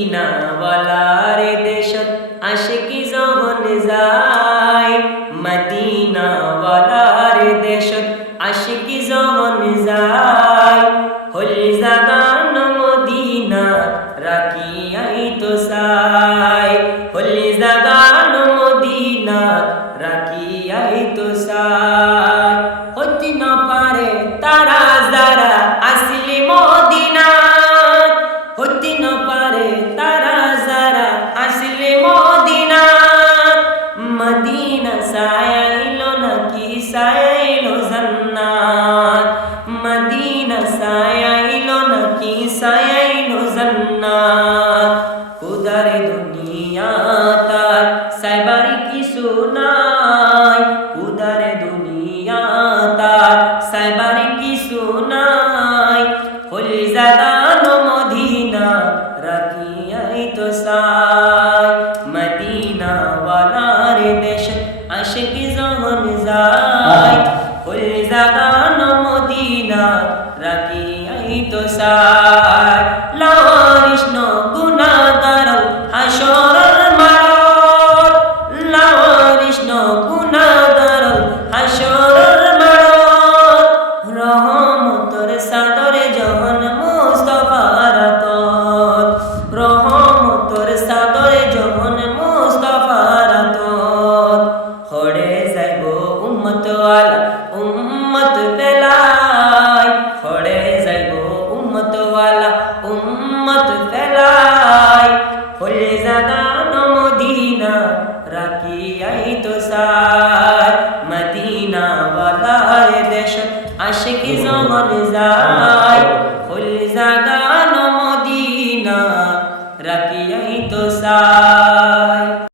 Medina ওয়ালার দেশত আশিকি যখন যায়। মদিনা ওয়ালার দেশত আশিকি যখন যায়। হলি জাগান মদিনা রাখিয়াই জান্নাত। মদিনা সায়াইলো নাকি সায়াইলো জান্নাত। কুদারে দুনিয়া তার, সাইবারি কিছু নাই। কুদারে দুনিয়া তার, সাইবারি কিছু নাই। হলি জাগানো মদিনা রাখিয়াই তো সাই। মদিনা ওয়ালার দেশ আশিকি যখন যায়। সাই লারিষ্ণ গুনাগার হাসরর মারত। লারিষ্ণ গুনাগার হাসরর মারত। রহমতর সাদরে জহন মুস্তফার তত রহমতর সাদরে জহন মুস্তফার তত হড়ে যাইব উম্মত আলা, উম্মত বেলাই সাই মদিনা ওয়ালার দেশ আশিকি জমন যায় ফুল জাগান মদিনা রাখিয়াই তো সাই